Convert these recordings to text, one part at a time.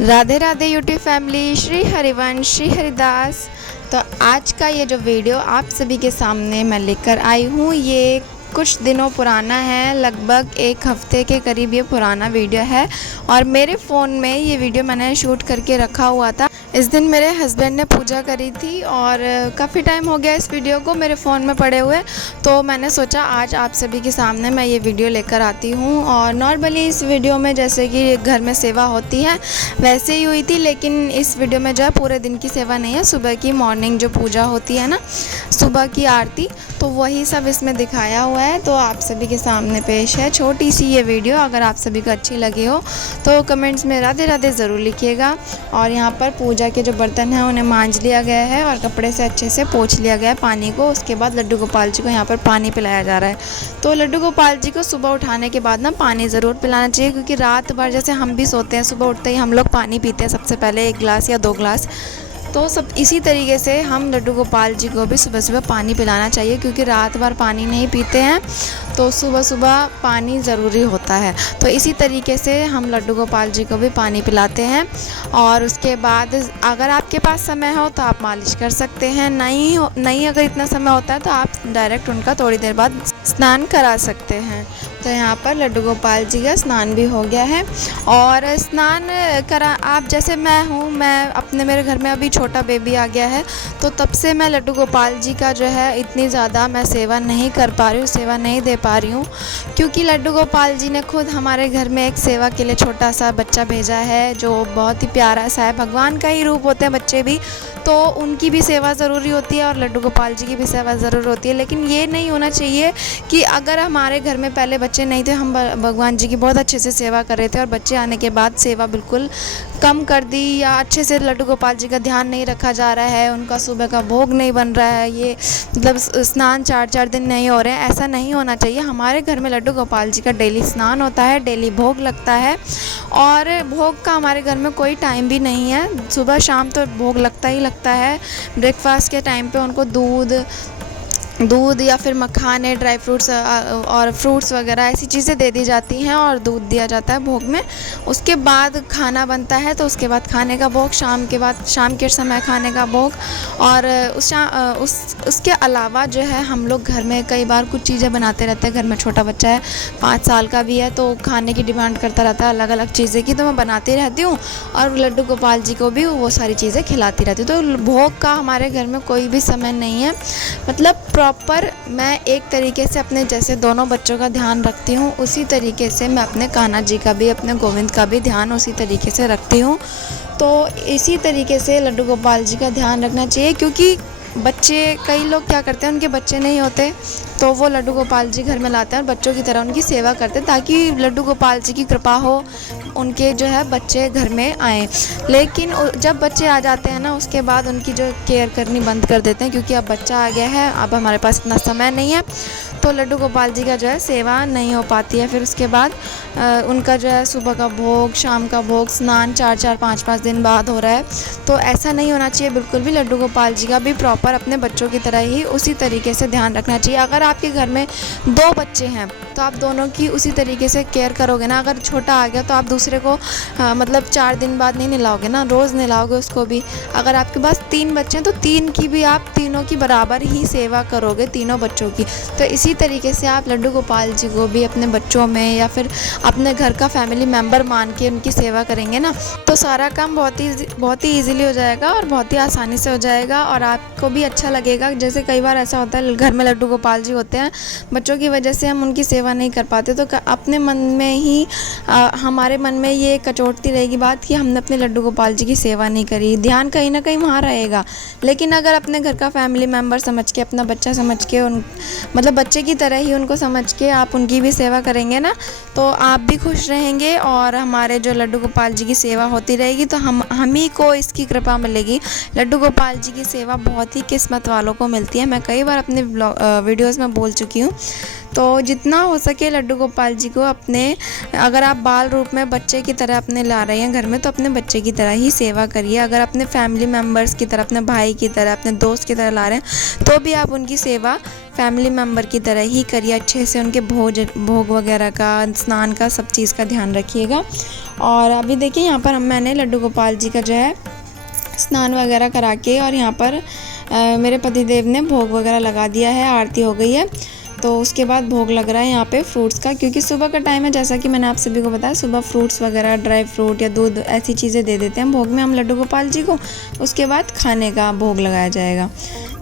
Radhe Radhe YouTube family, Shri Harivansh, Shri Haridas. तो आज का ये जो वीडियो आप सभी के सामने मैं लेकर आई हूँ, ये कुछ दिनों पुराना है, लगभग एक हफ्ते के करीब ये पुराना वीडियो है। और मेरे फ़ोन में ये वीडियो मैंने शूट करके रखा हुआ था। इस दिन मेरे हस्बैंड ने पूजा करी थी और काफ़ी टाइम हो गया इस वीडियो को मेरे फ़ोन में पड़े हुए, तो मैंने सोचा आज आप सभी के सामने मैं ये वीडियो लेकर आती हूँ। और नॉर्मली इस वीडियो में जैसे कि घर में सेवा होती है वैसे ही हुई थी, लेकिन इस वीडियो में जो है पूरे दिन की सेवा नहीं है, सुबह की मॉर्निंग जो पूजा होती है ना, सुबह की आरती, तो वही सब इसमें दिखाया हुआ है। तो आप सभी के सामने पेश है छोटी सी ये वीडियो। अगर आप सभी को अच्छी लगी हो तो कमेंट्स में राधे राधे ज़रूर लिखिएगा। और यहाँ पर पूजा के जो बर्तन हैं उन्हें मांज लिया गया है और कपड़े से अच्छे से पोंछ लिया गया है पानी को। उसके बाद लड्डू गोपाल जी को यहाँ पर पानी पिलाया जा रहा है। तो लड्डू गोपाल जी को सुबह उठाने के बाद ना पानी ज़रूर पिलाना चाहिए, क्योंकि रात भर जैसे हम भी सोते हैं, सुबह उठते ही हम लोग पानी पीते हैं सबसे पहले 1 गिलास या 2 गिलास। तो सब इसी तरीके से हम लड्डू गोपाल जी को भी सुबह सुबह पानी पिलाना चाहिए, क्योंकि रात भर पानी नहीं पीते हैं तो सुबह सुबह पानी ज़रूरी होता है। तो इसी तरीके से हम लड्डू गोपाल जी को भी पानी पिलाते हैं। और उसके बाद अगर आपके पास समय हो तो आप मालिश कर सकते हैं, नहीं अगर इतना समय होता है तो आप डायरेक्ट उनका थोड़ी देर बाद स्नान करा सकते हैं। तो यहाँ पर लड्डू गोपाल जी का स्नान भी हो गया है। और स्नान करा आप जैसे मैं मेरे घर में अभी छोटा बेबी आ गया है, तो तब से मैं लड्डू गोपाल जी का जो है इतनी ज़्यादा मैं सेवा नहीं कर पा रही हूँ, सेवा नहीं दे पा रही हूँ, क्योंकि लड्डू गोपाल जी ने खुद हमारे घर में एक सेवा के लिए छोटा सा बच्चा भेजा है, जो बहुत ही प्यारा सा है। भगवान का ही रूप होते हैं बच्चे भी, तो उनकी भी सेवा ज़रूरी होती है और लड्डू गोपाल जी की भी सेवा ज़रूर होती है। लेकिन ये नहीं होना चाहिए कि अगर हमारे घर में पहले बच्चे नहीं थे, हम भगवान जी की बहुत अच्छे से सेवा कर रहे थे और बच्चे आने के बाद सेवा बिल्कुल कम कर दी, या अच्छे से लड्डू गोपाल जी का ध्यान नहीं रखा जा रहा है, उनका सुबह का भोग नहीं बन रहा है, ये मतलब स्नान 4-4 दिन नहीं हो रहे हैं, ऐसा नहीं होना चाहिए। हमारे घर में लड्डू गोपाल जी का डेली स्नान होता है, डेली भोग लगता है। और भोग का हमारे घर में कोई टाइम भी नहीं है, सुबह शाम तो भोग लगता ही लगता है। ब्रेकफास्ट के टाइम पे उनको दूध या फिर मखाने, ड्राई फ्रूट्स और फ्रूट्स वगैरह ऐसी चीज़ें दे दी जाती हैं और दूध दिया जाता है भोग में। उसके बाद खाना बनता है, तो उसके बाद खाने का भोग, शाम के समय खाने का भोग। और उसके अलावा जो है हम लोग घर में कई बार कुछ चीज़ें बनाते रहते हैं। घर में छोटा बच्चा है, 5 साल का भी है, तो खाने की डिमांड करता रहता है अलग अलग चीज़ें की, तो मैं बनाती रहती हूँ और लड्डू गोपाल जी को भी वो सारी चीज़ें खिलाती रहती हूँ। तो भोग का हमारे घर में कोई भी समय नहीं है, मतलब प्रॉपर मैं एक तरीके से अपने जैसे दोनों बच्चों का ध्यान रखती हूँ, उसी तरीके से मैं अपने कान्हा जी का भी, अपने गोविंद का भी ध्यान उसी तरीके से रखती हूँ। तो इसी तरीके से लड्डू गोपाल जी का ध्यान रखना चाहिए, क्योंकि बच्चे, कई लोग क्या करते हैं, उनके बच्चे नहीं होते तो वो लड्डू गोपाल जी घर में लाते हैं और बच्चों की तरह उनकी सेवा करते हैं, ताकि लड्डू गोपाल जी की कृपा हो, उनके जो है बच्चे घर में आएँ। लेकिन जब बच्चे आ जाते हैं ना, उसके बाद उनकी जो केयर करनी बंद कर देते हैं, क्योंकि अब बच्चा आ गया है, अब हमारे पास इतना समय नहीं है, तो लड्डू गोपाल जी का जो है सेवा नहीं हो पाती है। फिर उसके बाद उनका जो है सुबह का भोग, शाम का भोग, स्नान 4-4, 5-5 दिन बाद हो रहा है, तो ऐसा नहीं होना चाहिए बिल्कुल भी। लड्डू गोपाल जी का भी प्रॉपर अपने बच्चों की तरह ही उसी तरीके से ध्यान रखना चाहिए। अगर आपके घर में 2 बच्चे हैं तो आप दोनों की उसी तरीके से केयर करोगे ना। अगर छोटा आ गया तो आप दूसरे को मतलब 4 दिन बाद नहीं नहलाओगे ना, रोज़ नहलाओगे उसको भी। अगर आपके पास 3 बच्चे हैं तो 3 की भी आप तीनों की बराबर ही सेवा करोगे, तीनों बच्चों की। तो इसी तरीके से आप लड्डू गोपाल जी को भी अपने बच्चों में या फिर अपने घर का फैमिली मेम्बर मान के उनकी सेवा करेंगे ना, तो सारा काम बहुत ही ईजिली हो जाएगा और बहुत ही आसानी से हो जाएगा और आपको भी अच्छा लगेगा। जैसे कई बार ऐसा होता है घर में लड्डू गोपाल जी होते हैं, बच्चों की वजह से हम उनकी सेवा नहीं कर पाते, तो अपने मन में ही हमारे मन में ये कचोटती रहेगी बात कि हमने अपने लड्डू गोपाल जी की सेवा नहीं करी, ध्यान कहीं ना कहीं वहाँ रहेगा। लेकिन अगर अपने घर का फैमिली मेम्बर समझ के, अपना बच्चा समझ के, मतलब बच्चे की तरह ही उनको समझ के आप उनकी भी सेवा करेंगे ना, तो आप भी खुश रहेंगे और हमारे जो लड्डू गोपाल जी की सेवा होती रहेगी, तो हम ही को इसकी कृपा मिलेगी। लड्डू गोपाल जी की सेवा बहुत ही किस्मत वालों को मिलती है, मैं कई बार अपने वीडियोज़ में बोल चुकी हूँ। तो जितना हो सके लड्डू गोपाल जी को अपने, अगर आप बाल रूप में बच्चे की तरह अपने ला रहे हैं घर में, तो अपने बच्चे की तरह ही सेवा करिए। अगर अपने फैमिली मेम्बर्स की तरह, अपने भाई की तरह, अपने दोस्त की तरह ला रहे हैं, तो भी आप उनकी सेवा फैमिली मेम्बर की तरह ही करिए। अच्छे से उनके भोग वगैरह का, स्नान का, सब चीज़ का ध्यान रखिएगा। और अभी देखिए यहाँ पर मैंने लड्डू गोपाल जी का जो है स्नान वगैरह करा के, और यहाँ पर मेरे पतिदेव ने भोग वगैरह लगा दिया है, आरती हो गई है। तो उसके बाद भोग लग रहा है यहाँ पे फ्रूट्स का, क्योंकि सुबह का टाइम है, जैसा कि मैंने आप सभी को बताया। सुबह फ्रूट्स वगैरह, ड्राई फ्रूट या दूध, ऐसी चीज़ें दे देते हैं भोग में हम लड्डू गोपाल जी को। उसके बाद खाने का भोग लगाया जाएगा।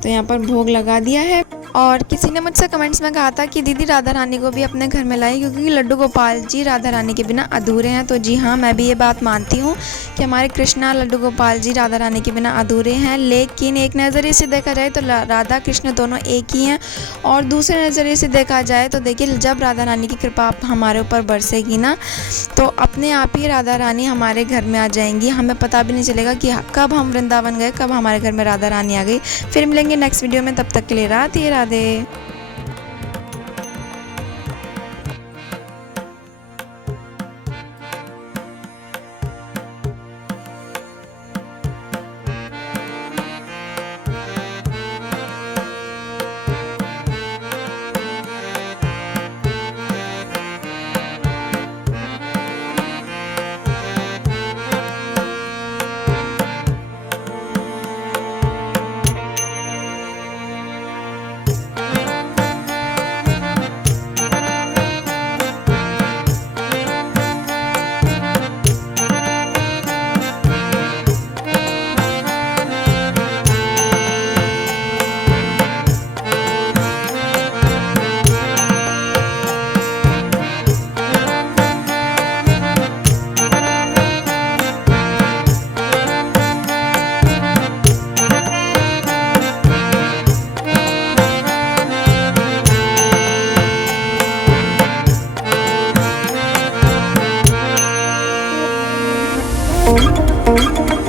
तो यहाँ पर भोग लगा दिया है। और किसी ने मुझसे कमेंट्स में कहा था कि दीदी राधा रानी को भी अपने घर में लाई, क्योंकि लड्डू गोपाल जी राधा रानी के बिना अधूरे हैं। तो जी हाँ, मैं भी ये बात मानती हूँ कि हमारे कृष्णा लड्डू गोपाल जी राधा रानी के बिना अधूरे हैं। लेकिन एक नज़रिए से देखा जाए तो राधा कृष्ण दोनों एक ही हैं, और दूसरे नज़रिए से देखा जाए तो देखिए, जब राधा रानी की कृपा हमारे ऊपर बरसेगी ना, तो अपने आप ही राधा रानी हमारे घर में आ जाएंगी। हमें पता भी नहीं चलेगा कि कब हम वृंदावन गए, कब हमारे घर में राधा रानी आ गई। फिर मिलेंगे नेक्स्ट वीडियो में, तब तक के लिए राधे राधे। Oh.